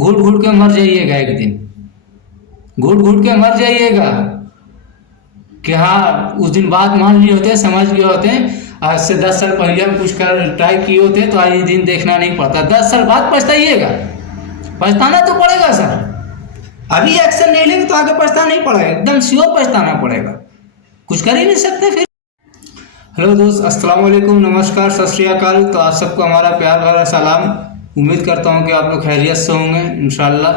घुट घुट के मर जाइएगा एक दिन, घुट घुट के मर जाइएगा कि हाँ उस दिन बात मान लिए होते, समझ लिए होते, आज से 10 साल पहले हम कुछ कर ट्राई किए होते तो आज ये दिन देखना नहीं पड़ता। 10 साल बाद पछताइएगा, पछताना तो पड़ेगा सर। अभी एक्शन नहीं लेंगे तो आगे पछताना नहीं पड़ेगा, एकदम श्योर पछताना पड़ेगा, कुछ कर ही नहीं सकते फिर। हेलो दोस्त, अस्सलाम वालेकुम, नमस्कार, सत श्री अकाल। तो आप सबको हमारा प्यार भरा सलाम। उम्मीद करता हूँ कि आप लोग खैरियत से होंगे इंशाल्लाह।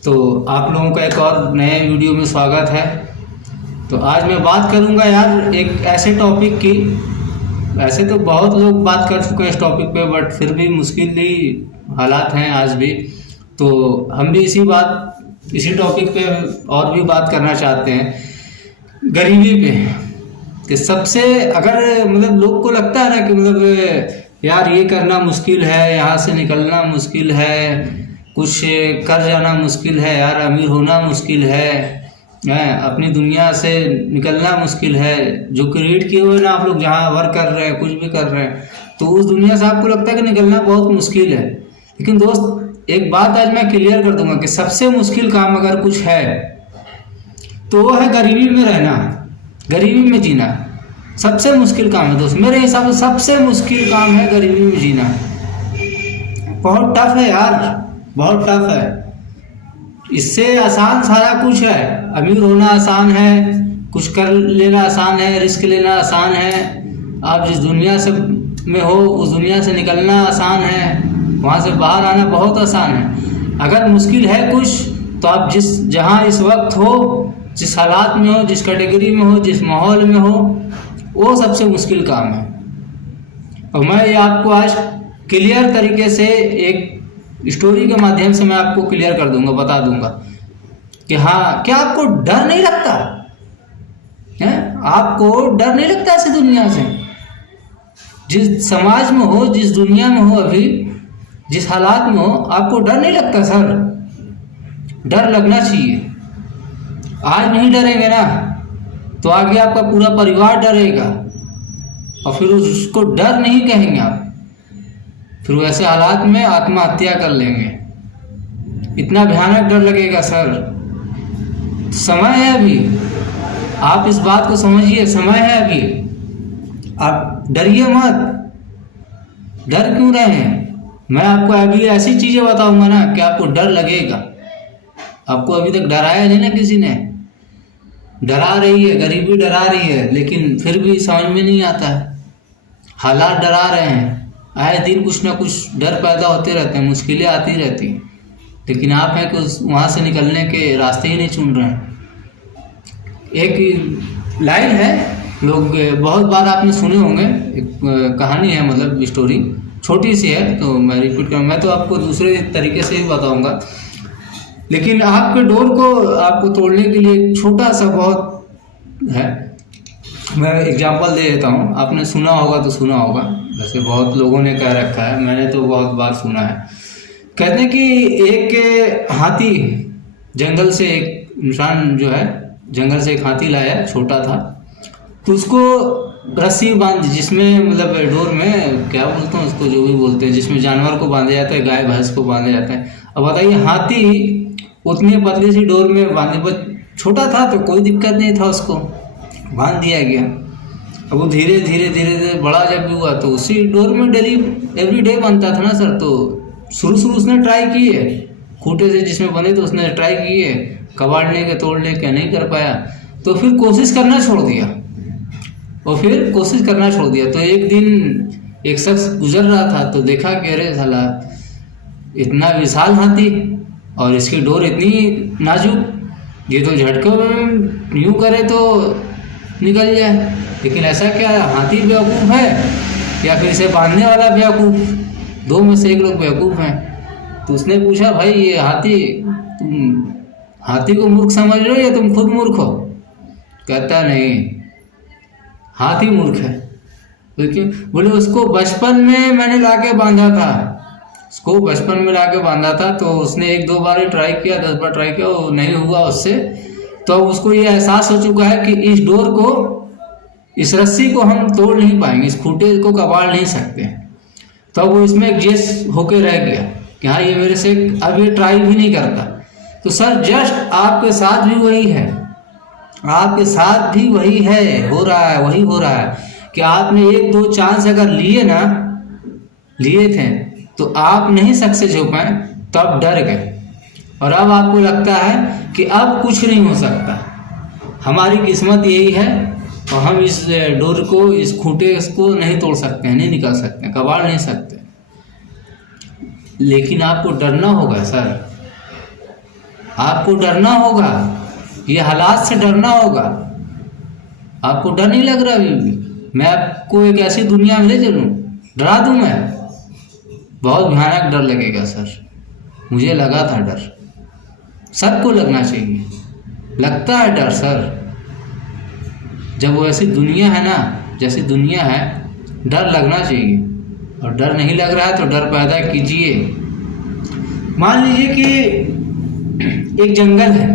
तो आप लोगों का एक और नए वीडियो में स्वागत है। तो आज मैं बात करूँगा यार एक ऐसे टॉपिक की, वैसे तो बहुत लोग बात कर चुके हैं इस टॉपिक पे, बट फिर भी मुश्किल ही हालात हैं आज भी। तो हम भी इसी टॉपिक पे और भी बात करना चाहते हैं, गरीबी पे। कि सबसे अगर मतलब लोग को लगता है ना कि मतलब यार ये करना मुश्किल है, यहाँ से निकलना मुश्किल है, कुछ कर जाना मुश्किल है, यार अमीर होना मुश्किल है, अपनी दुनिया से निकलना मुश्किल है। जो क्रिएट किए हुए ना आप लोग, जहाँ वर्क कर रहे हैं, कुछ भी कर रहे हैं, तो उस दुनिया से आपको लगता है कि निकलना बहुत मुश्किल है। लेकिन दोस्त एक बात आज मैं क्लियर कर दूंगा कि सबसे मुश्किल काम अगर कुछ है तो वो है गरीबी में रहना, गरीबी में जीना। सबसे मुश्किल काम है दोस्त, मेरे हिसाब से सबसे मुश्किल काम है गरीबी में जीना। बहुत टफ है यार, बहुत टफ है। इससे आसान सारा कुछ है। अमीर होना आसान है, कुछ कर लेना आसान है, रिस्क लेना आसान है, आप जिस दुनिया से में हो उस दुनिया से निकलना आसान है, वहाँ से बाहर आना बहुत आसान है। अगर मुश्किल है कुछ तो आप जहाँ इस वक्त हो, जिस हालात में हो, जिस कैटेगरी में हो, जिस माहौल में हो, वो सबसे मुश्किल काम है। और मैं ये आपको आज क्लियर तरीके से एक स्टोरी के माध्यम से मैं आपको क्लियर कर दूंगा, बता दूंगा कि हाँ, क्या आपको डर नहीं लगता है? आपको डर नहीं लगता ऐसी दुनिया से? जिस समाज में हो, जिस दुनिया में हो, अभी जिस हालात में हो, आपको डर नहीं लगता? सर डर लगना चाहिए। आज नहीं डरेंगे ना तो आगे आपका पूरा परिवार डरेगा, और फिर उसको डर नहीं कहेंगे आप, फिर वैसे हालात में आत्महत्या कर लेंगे। इतना भयानक डर लगेगा सर। समय है अभी, आप इस बात को समझिए, समय है अभी। आप डरिए मत। डर क्यों रहे हैं? मैं आपको अभी ऐसी चीजें बताऊंगा ना कि आपको डर लगेगा। आपको अभी तक डराया नहीं ना किसी ने। डरा रही है, गरीबी डरा रही है, लेकिन फिर भी समझ में नहीं आता है। हालात डरा रहे हैं, आए दिन कुछ ना कुछ डर पैदा होते रहते हैं, मुश्किलें आती रहती हैं, लेकिन आप हैं कि वहाँ से निकलने के रास्ते ही नहीं चुन रहे हैं। एक लाइन है, लोग बहुत बार आपने सुने होंगे, एक कहानी है, मतलब स्टोरी छोटी सी है, तो मैं रिपीट करूँ। मैं तो आपको दूसरे तरीके से ही बताऊँगा, लेकिन आपके डोर को आपको तोड़ने के लिए छोटा सा बहुत है। मैं एग्जांपल दे देता हूँ, आपने सुना होगा तो सुना होगा, वैसे बहुत लोगों ने कह रखा है, मैंने तो बहुत बार सुना है। कहते हैं कि एक हाथी जंगल से, एक इंसान जो है जंगल से एक हाथी लाया, छोटा था, तो उसको रस्सी बांध, जिसमें मतलब डोर में क्या बोलते हैं उसको, जो भी बोलते हैं, जिसमें जानवर को बांधा जाता है, गाय भैंस को बांधा जाता है। अब बताइए, हाथी उतनी पतली सी डोर में बांधने पर, छोटा था तो कोई दिक्कत नहीं था, उसको बांध दिया गया। अब वो धीरे धीरे धीरे धीरे बड़ा जब भी हुआ तो उसी डोर में डेली एवरी डे बनता था ना सर। तो शुरू उसने ट्राई किए, खूंटे से जिसमें बने तो उसने ट्राई किए कबाड़ने के, तोड़ने के, नहीं कर पाया, तो फिर कोशिश करना छोड़ दिया। तो एक दिन एक शख्स गुजर रहा था, तो देखा कि अरे साला इतना विशाल हाथी और इसकी डोर इतनी नाजुक, ये तो झटके में यूँ करे तो निकल जाए, लेकिन ऐसा क्या हाथी बेवकूफ़ है या फिर इसे बांधने वाला बेवकूफ़? दो में से एक लोग बेवकूफ़ हैं। तो उसने पूछा, भाई ये तुम हाथी को मूर्ख समझ रहे हो या तुम खुद मूर्ख हो? कहता नहीं, हाथी मूर्ख है। लेकिन बोले उसको बचपन में मैंने लाके बांधा था, तो उसने 1-2 बार ही ट्राई किया, 10 बार ट्राई किया, वो नहीं हुआ उससे। तो उसको ये एहसास हो चुका है कि इस डोर को, इस रस्सी को हम तोड़ नहीं पाएंगे, इस खूंटे को कबाड़ नहीं सकते। तो वो इसमें एडजस्ट होके रह गया कि हाँ ये मेरे से अब ये ट्राई भी नहीं करता। तो सर जस्ट आपके साथ भी वही है, आपके साथ भी वही है, हो रहा है, वही हो रहा है कि आपने 1-2 चांस अगर लिए थे तो आप नहीं सक्सेस हो पाए, तो आप डर गए और अब आपको लगता है कि अब कुछ नहीं हो सकता, हमारी किस्मत यही है और हम इस डोर को, इस खूंटे को नहीं तोड़ सकते हैं, नहीं निकल सकते, कबाड़ नहीं सकते। लेकिन आपको डरना होगा सर, आपको डरना होगा, ये हालात से डरना होगा। आपको डर नहीं लग रहा अभी भी? मैं आपको एक ऐसी दुनिया में ले चलूँ, डरा दूँ मैं? बहुत भयानक डर लगेगा सर, मुझे लगा था डर, सबको लगना चाहिए, लगता है डर सर। जब वो ऐसी दुनिया है ना, जैसी दुनिया है, डर लगना चाहिए। और डर नहीं लग रहा है तो डर पैदा कीजिए। मान लीजिए कि एक जंगल है,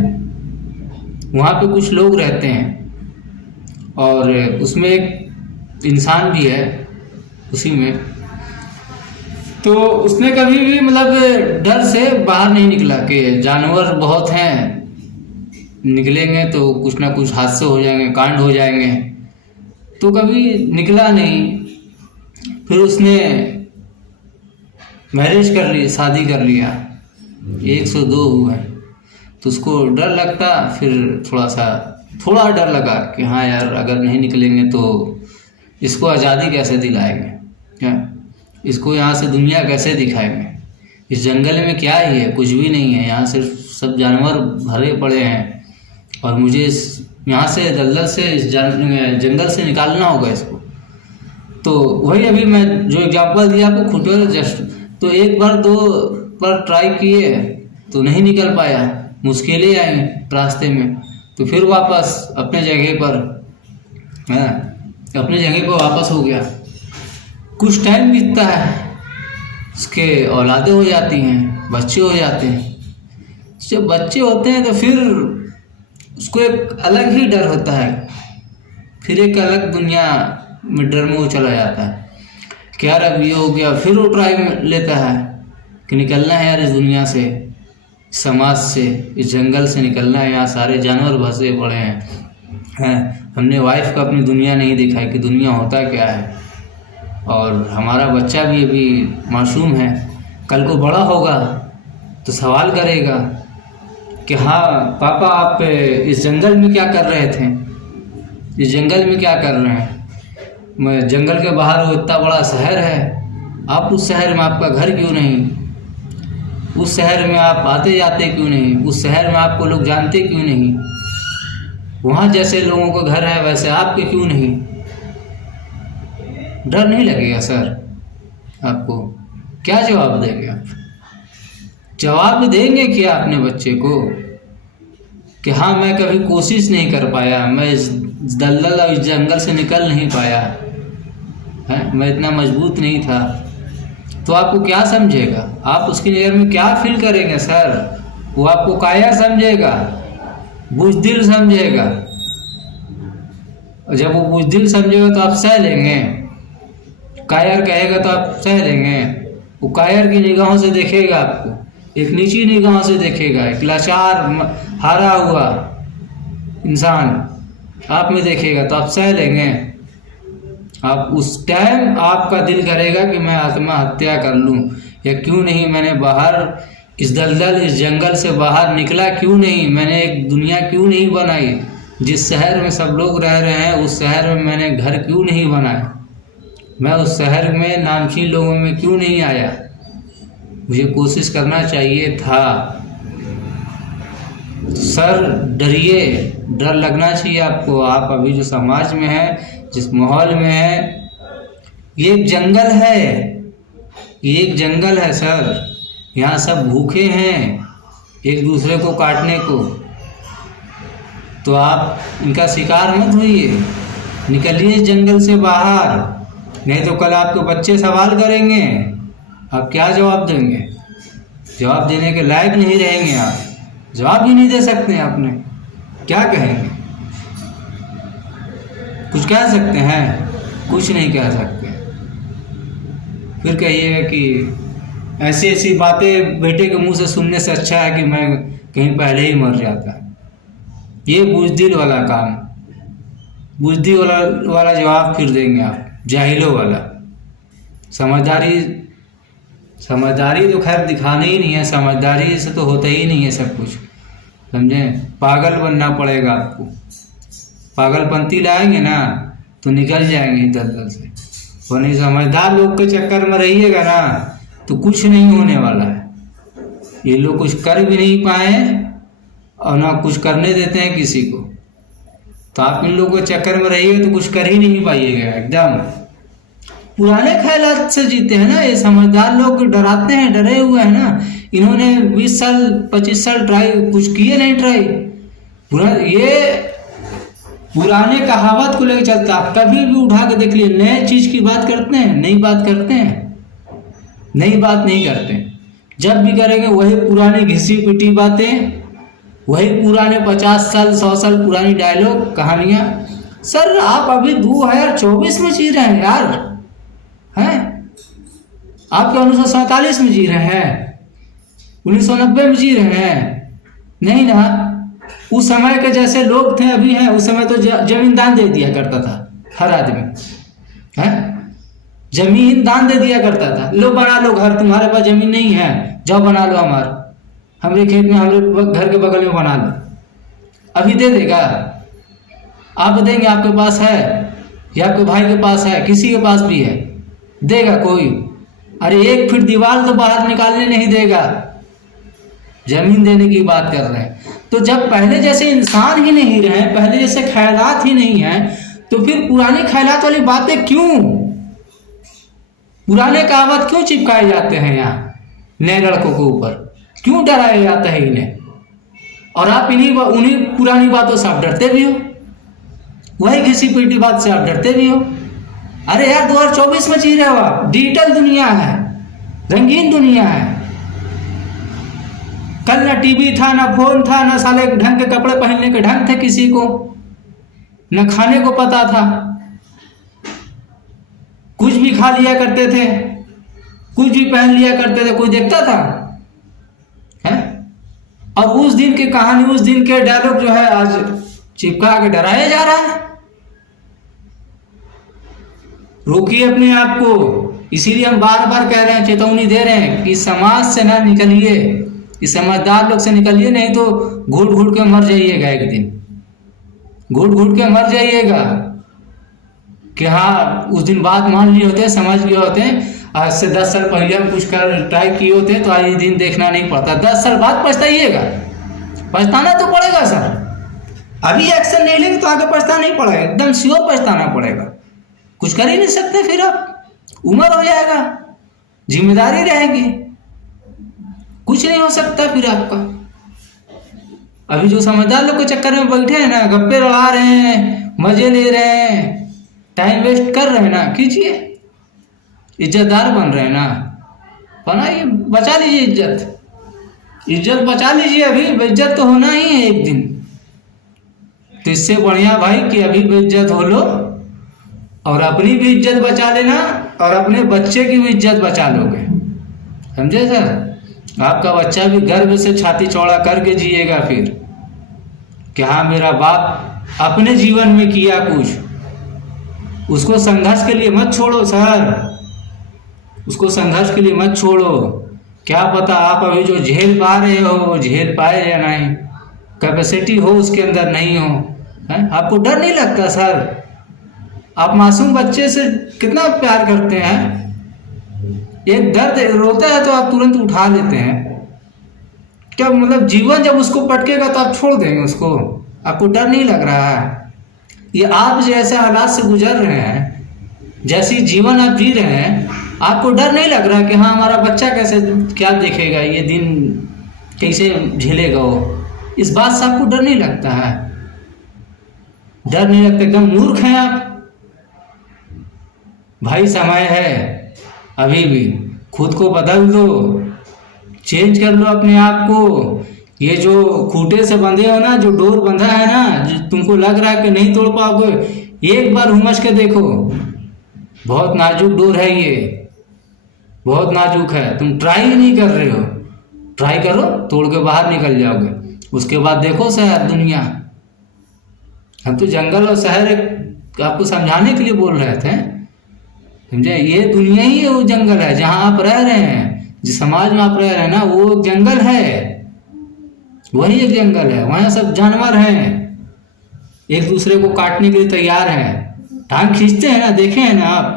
वहाँ पे कुछ लोग रहते हैं और उसमें एक इंसान भी है उसी में। तो उसने कभी भी मतलब डर से बाहर नहीं निकला कि जानवर बहुत हैं, निकलेंगे तो कुछ ना कुछ हादसे हो जाएंगे, कांड हो जाएंगे, तो कभी निकला नहीं। फिर उसने मैरिज कर ली, शादी कर लिया, 102 हुए, तो उसको डर लगता, फिर थोड़ा डर लगा कि हाँ यार अगर नहीं निकलेंगे तो इसको आज़ादी कैसे दिलाएंगे, क्या इसको यहाँ से दुनिया कैसे दिखाएंगे, इस जंगल में क्या ही है, कुछ भी नहीं है, यहाँ सिर्फ सब जानवर भरे पड़े हैं और मुझे यहाँ से दलदल से, इस जंगल से निकालना होगा इसको। तो वही अभी मैं जो एग्जांपल दिया आपको खूंटे जस्ट, तो 1 बार 2 बार ट्राई किए तो नहीं निकल पाया, मुश्किलें आई रास्ते में, तो फिर वापस अपने जगह पर, अपने जगह पर वापस हो गया। कुछ टाइम बीतता है, उसके औलादें हो जाती हैं, बच्चे हो जाते हैं। जब बच्चे होते हैं तो फिर उसको एक अलग ही डर होता है, फिर एक अलग दुनिया में डर में वो चला जाता है कि यार अब ये हो गया, फिर वो ट्राई लेता है कि निकलना है यार इस दुनिया से, समाज से, इस जंगल से निकलना है, यहाँ सारे जानवर फंसे पड़े हैं, हमने वाइफ को अपनी दुनिया नहीं दिखाई कि दुनिया होता क्या है, और हमारा बच्चा भी अभी मासूम है, कल को बड़ा होगा तो सवाल करेगा कि हाँ पापा आप इस जंगल में क्या कर रहे थे, इस जंगल में क्या कर रहे हैं, मैं जंगल के बाहर वो इतना बड़ा शहर है, आप उस शहर में आपका घर क्यों नहीं, उस शहर में आप आते जाते क्यों नहीं, उस शहर में आपको लोग जानते क्यों नहीं, वहाँ जैसे लोगों को घर है वैसे आपके क्यों नहीं। डर नहीं लगेगा सर आपको? क्या जवाब देंगे आप? जवाब देंगे क्या अपने बच्चे को कि हाँ मैं कभी कोशिश नहीं कर पाया, मैं इस दलदल और इस जंगल से निकल नहीं पाया है, मैं इतना मजबूत नहीं था, तो आपको क्या समझेगा? आप उसकी नज़र में क्या फील करेंगे सर? वो आपको कायर समझेगा, बुज़दिल समझेगा, और जब वो बुज़दिल समझेगा तो आप सह लेंगे, कायर कहेगा तो आप सह लेंगे। वो कायर की निगाहों से देखेगा आपको, एक नीची निगाहों से देखेगा, एक लाचार हारा हुआ इंसान आप में देखेगा तो आप सह लेंगे। आप उस टाइम आपका दिल करेगा कि मैं आत्महत्या कर लूं, या क्यों नहीं मैंने बाहर इस दलदल, इस जंगल से बाहर निकला, क्यों नहीं मैंने एक दुनिया क्यों नहीं बनाई, जिस शहर में सब लोग रह रहे हैं उस शहर में मैंने घर क्यों नहीं बनाया, मैं उस शहर में नामचीन लोगों में क्यों नहीं आया, मुझे कोशिश करना चाहिए था। सर डरिए, डर लगना चाहिए आपको। आप अभी जो समाज में है, जिस माहौल में है, ये एक जंगल है, ये एक जंगल है सर, यहाँ सब भूखे हैं एक दूसरे को काटने को, तो आप इनका शिकार मत होइए, निकलिए इस जंगल से बाहर, नहीं तो कल आपके बच्चे सवाल करेंगे, आप क्या जवाब देंगे? जवाब देने के लायक नहीं रहेंगे, आप जवाब ही नहीं दे सकते हैं, आपने क्या कहेंगे? कुछ कह सकते हैं? कुछ नहीं कह सकते। फिर कहिएगा कि ऐसी ऐसी बातें बेटे के मुंह से सुनने से अच्छा है कि मैं कहीं पहले ही मर जाता। ये बुज़दिल वाला काम, बुज़दिल वाला जवाब फिर देंगे आप, जाहिलों वाला। समझदारी तो खैर दिखाना ही नहीं है, समझदारी से तो होता ही नहीं है सब कुछ, समझे। पागल बनना पड़ेगा आपको, पागलपंती लाएंगे ना तो निकल जाएंगे दलदल से। और नहीं, समझदार लोग के चक्कर में रहिएगा ना तो कुछ नहीं होने वाला है। ये लोग कुछ कर भी नहीं पाए और ना कुछ करने देते हैं किसी को, तो आप इन लोगों के चक्कर में रहिएगा तो कुछ कर ही नहीं पाइएगा। एकदम पुराने ख्यालात से जीते हैं ना ये समझदार लोग, डराते हैं, डरे हुए हैं ना। इन्होंने 20 साल 25 साल ट्राई, कुछ किए नहीं ट्राई। ये पुराने कहावत को लेकर चलता, आप कभी भी उठा के देख लिए, नए चीज की बात करते हैं, नई बात करते हैं, नई बात नहीं करते। जब भी करेंगे वही पुरानी घिसी पिटी बातें, वही पुराने 50 साल 100 साल पुरानी डायलॉग कहानियां। सर आप अभी 2024 में जी रहे हैं यार, हैं? आप क्या 1947 में जी रहे हैं, 1990 में जी रहे हैं? नहीं ना। उस समय के जैसे लोग थे अभी हैं, उस समय तो जमीन दान दे दिया करता था हर आदमी, है? जमीन दान दे दिया करता था, लो बना लो घर, तुम्हारे पास जमीन नहीं है जाओ बना लो, हमारे खेत में, हमारे घर के बगल में बना लो। अभी दे देगा? आप देंगे? आपके पास है या आपके भाई के पास है, किसी के पास भी है, देगा कोई? अरे 1 फीट दीवार तो बाहर निकालने नहीं देगा, जमीन देने की बात कर रहे हैं। तो जब पहले जैसे इंसान ही नहीं रहे, पहले जैसे ख्यालात ही नहीं है, तो फिर पुराने ख्यालात वाली बातें क्यों, पुराने कहावत क्यों चिपकाए जाते हैं यहाँ नए लड़कों के ऊपर, क्यों डराया जाता है इन्हें? और आप उन्हीं पुरानी बातों से आप डरते भी हो, वही घिसी पिटी बात से आप डरते भी हो। अरे यार 2024 में जी रहे हो आप, डिजिटल दुनिया है, रंगीन दुनिया है। कल ना टीवी था, ना फोन था, ना साले ढंग के कपड़े पहनने के ढंग थे किसी को, न खाने को पता था, कुछ भी खा लिया करते थे, कुछ भी पहन लिया करते थे, कोई देखता था है? और उस दिन की कहानी, उस दिन के डायलॉग जो है आज चिपका के डराया जा रहा है। रोकिए अपने आप को, इसीलिए हम बार बार कह रहे हैं, चेतावनी दे रहे हैं कि समाज से ना निकलिए, इस समझदार लोग से निकलिए, नहीं तो घुट घुट के मर जाइएगा, एक दिन घुट घुट के मर जाइएगा। कि हाँ उस दिन बात मान लिए होते, समझ लिए होते, आज से 10 साल पहले हम कुछ कर ट्राई किए होते तो आज ये दिन देखना नहीं पड़ता। 10 साल बाद पछताइएगा, पछताना तो पड़ेगा सर। अभी एक्शन नहीं लेंगे तो आगे पछताना नहीं पड़ेगा, एकदम श्योर पछताना पड़ेगा। कुछ कर ही नहीं सकते, फिर आप उम्र हो जाएगा, जिम्मेदारी रहेगी, कुछ नहीं हो सकता फिर आपका। अभी जो समझदार लोग के चक्कर में बैठे हैं ना, गप्पे लड़ा रहे हैं, मजे ले रहे हैं, टाइम वेस्ट कर रहे हैं ना, कीजिए, इज्जतदार बन रहे हैं ना, बनाइए, बचा लीजिए इज्जत बचा लीजिए। अभी बेइज्जत तो होना ही है एक दिन, तो इससे बढ़िया भाई कि अभी बेइज्जत हो लो और अपनी भी इज्जत बचा लेना और अपने बच्चे की भी इज्जत बचा लोगे, समझे सर? आपका बच्चा भी गर्व से छाती चौड़ा करके जिएगा फिर कि हाँ मेरा बाप अपने जीवन में किया कुछ। उसको संघर्ष के लिए मत छोड़ो सर, उसको संघर्ष के लिए मत छोड़ो। क्या पता आप अभी जो झेल पा रहे हो झेल पाए या नहीं, कैपेसिटी हो उसके अंदर नहीं हो, है? आपको डर नहीं लगता सर? आप मासूम बच्चे से कितना प्यार करते हैं, एक दर्द रोता है तो आप तुरंत उठा लेते हैं। क्या मतलब जीवन जब उसको पटकेगा तो आप छोड़ देंगे उसको? आपको डर नहीं लग रहा है? ये आप जैसे हालात से गुजर रहे हैं, जैसी जीवन आप जी रहे हैं, आपको डर नहीं लग रहा कि हाँ हमारा बच्चा कैसे क्या देखेगा, ये दिन कैसे झेलेगा वो? इस बात से आपको डर नहीं लगता है? डर नहीं लगता, एकदम मूर्ख हैं आप भाई। समय है अभी भी, खुद को बदल दो, चेंज कर लो अपने आप को। ये जो खूंटे से बंधे हो ना, जो डोर बंधा है ना, जो तुमको लग रहा है कि नहीं तोड़ पाओगे, एक बार हुमस के देखो, बहुत नाजुक डोर है ये, बहुत नाजुक है, तुम ट्राई ही नहीं कर रहे हो। ट्राई करो, तोड़ के बाहर निकल जाओगे। उसके बाद देखो शहर दुनिया। हम तो जंगल और शहर एक आपको समझाने के लिए बोल रहे थे, समझे। ये दुनिया ही वो जंगल है जहाँ आप रह रहे हैं, जिस समाज में आप रह रहे हैं ना, वो जंगल है, वही एक जंगल है। वहाँ सब जानवर हैं, एक दूसरे को काटने के लिए तैयार हैं, टांग खींचते हैं ना, देखे हैं ना आप,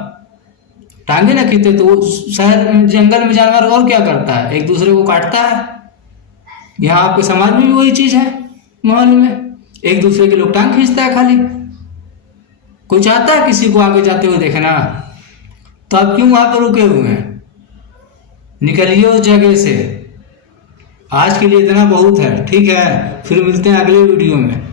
टांगे ना खींचते। तो वो शहर जंगल में जानवर और क्या करता है, एक दूसरे को काटता है। यहाँ आपके समाज में भी वही चीज है, माहौल में एक दूसरे के लोग टांग खींचता है खाली। कोई चाहता है किसी को आगे जाते हुए देखना? तो आप क्यों वहां पर रुके हुए हैं? निकलिए उस जगह से। आज के लिए इतना बहुत है, ठीक है, फिर मिलते हैं अगले वीडियो में।